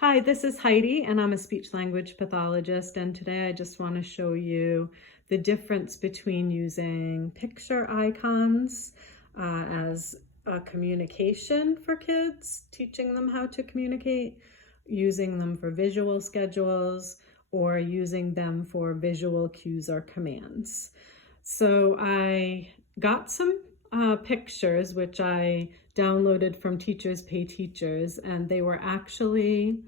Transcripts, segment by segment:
Hi, this is Heidi, and I'm a speech language pathologist. And today I just want to show you the difference between using picture icons as a communication for kids, teaching them how to communicate, using them for visual schedules, or using them for visual cues or commands. So I got some pictures, which I downloaded from Teachers Pay Teachers, and they were actually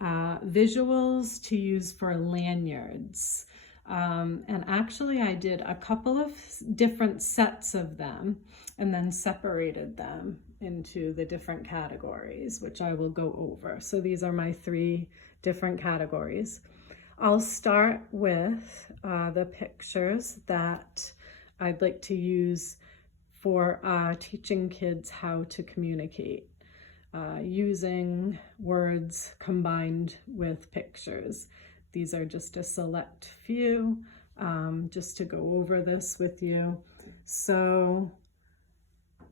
visuals to use for lanyards. And actually I did a couple of different sets of them and then separated them into the different categories, which I will go over. So these are my 3 different categories. I'll start with the pictures that I'd like to use for teaching kids how to communicate using words combined with pictures. These are just a select few, just to go over this with you. So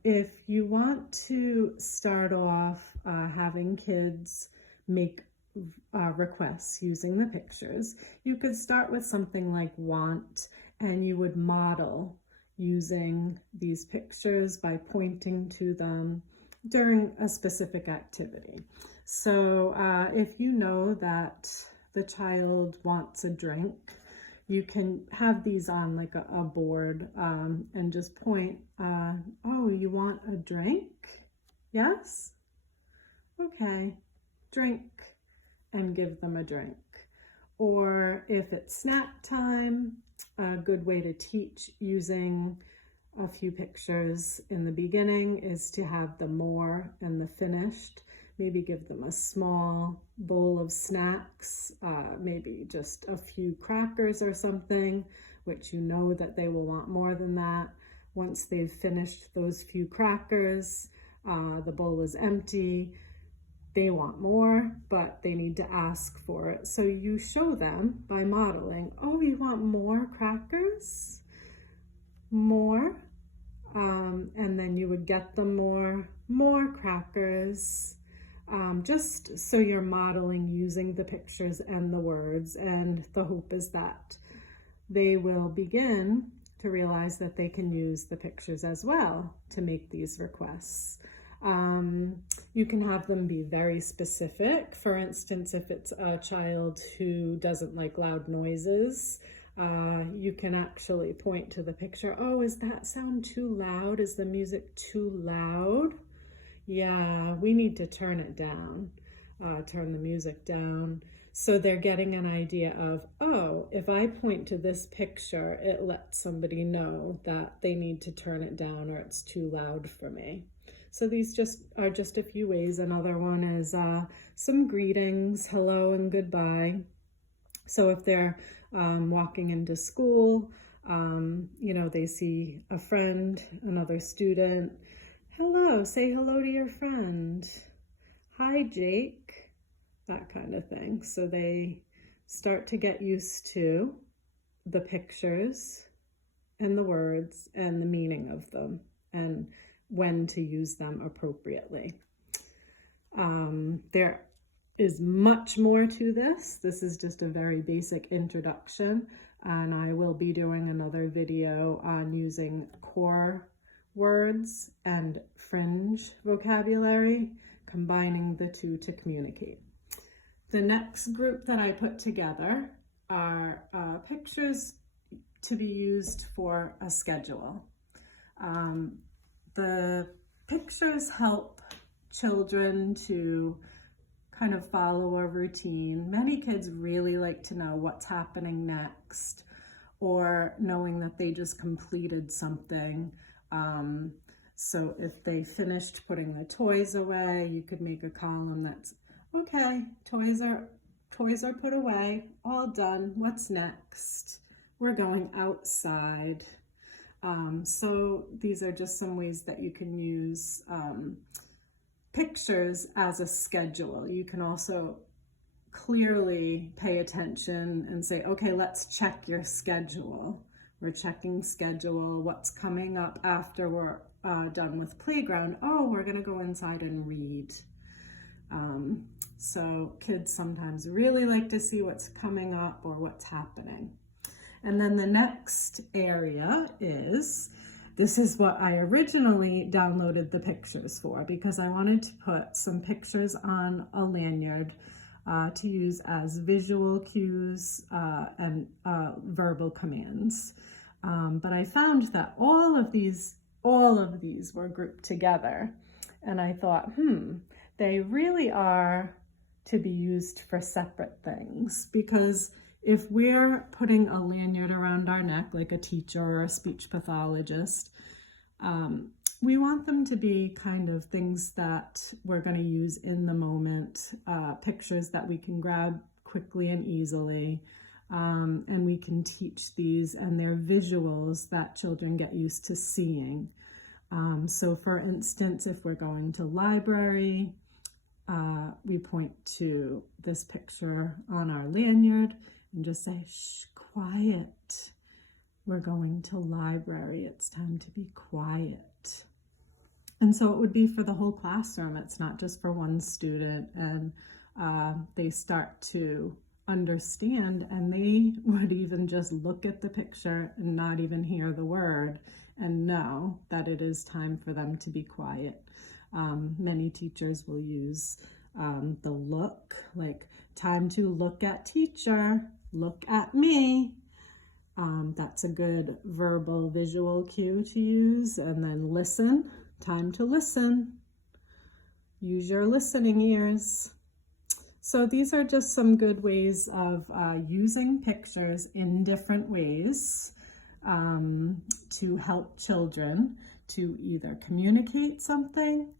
if you want to start off having kids make requests using the pictures, you could start with something like want, and you would model using these pictures by pointing to them during a specific activity. So if you know that the child wants a drink, you can have these on like a board and just point, oh, you want a drink? Yes? Okay, drink, and give them a drink. Or if it's snack time, a good way to teach using a few pictures in the beginning is to have the more and the finished. Maybe give them a small bowl of snacks, maybe just a few crackers or something, which you know that they will want more than that. Once they've finished those few crackers, the bowl is empty, they want more, but they need to ask for it. So you show them by modeling, oh, you want more crackers? More? And then you would get them more crackers, just so you're modeling using the pictures and the words. And the hope is that they will begin to realize that they can use the pictures as well to make these requests. You can have them be very specific. For instance, if it's a child who doesn't like loud noises, you can actually point to the picture. Oh, is that sound too loud? Is the music too loud? Yeah, we need to turn it down, turn the music down. So they're getting an idea of, oh, if I point to this picture, it lets somebody know that they need to turn it down or it's too loud for me. So these are just a few ways. Another one is some greetings, hello and goodbye. So if they're walking into school, they see a friend, another student, hello, say hello to your friend. Hi, Jake, that kind of thing. So they start to get used to the pictures and the words and the meaning of them and when to use them appropriately. There is much more to this. This is just a very basic introduction, and I will be doing another video on using core words and fringe vocabulary, combining the two to communicate. The next group that I put together are pictures to be used for a schedule. The pictures help children to kind of follow a routine. Many kids really like to know what's happening next, or knowing that they just completed something. So if they finished putting the toys away, you could make a column that's, okay, toys are put away, all done, what's next? We're going outside. So these are just some ways that you can use pictures as a schedule. You can also clearly pay attention and say, okay, let's check your schedule. We're checking schedule, what's coming up after we're done with playground. Oh, we're gonna go inside and read. So kids sometimes really like to see what's coming up or what's happening. And then the next area is, this is what I originally downloaded the pictures for, because I wanted to put some pictures on a lanyard to use as visual cues and verbal commands. But I found that all of these were grouped together. And I thought, they really are to be used for separate things, because if we're putting a lanyard around our neck, like a teacher or a speech pathologist, we want them to be kind of things that we're going to use in the moment, pictures that we can grab quickly and easily, and we can teach these, and they're visuals that children get used to seeing. So for instance, if we're going to library, we point to this picture on our lanyard and just say, shh, quiet. We're going to library. It's time to be quiet. And so it would be for the whole classroom. It's not just for one student. And they start to understand, and they would even just look at the picture and not even hear the word and know that it is time for them to be quiet. Many teachers will use the look, like time to look at teacher, look at me. That's a good verbal visual cue to use. And then listen, time to listen. Use your listening ears. So these are just some good ways of using pictures in different ways to help children to either communicate something,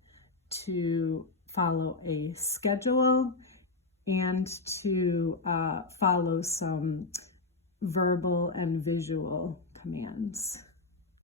to follow a schedule, and to follow some verbal and visual commands.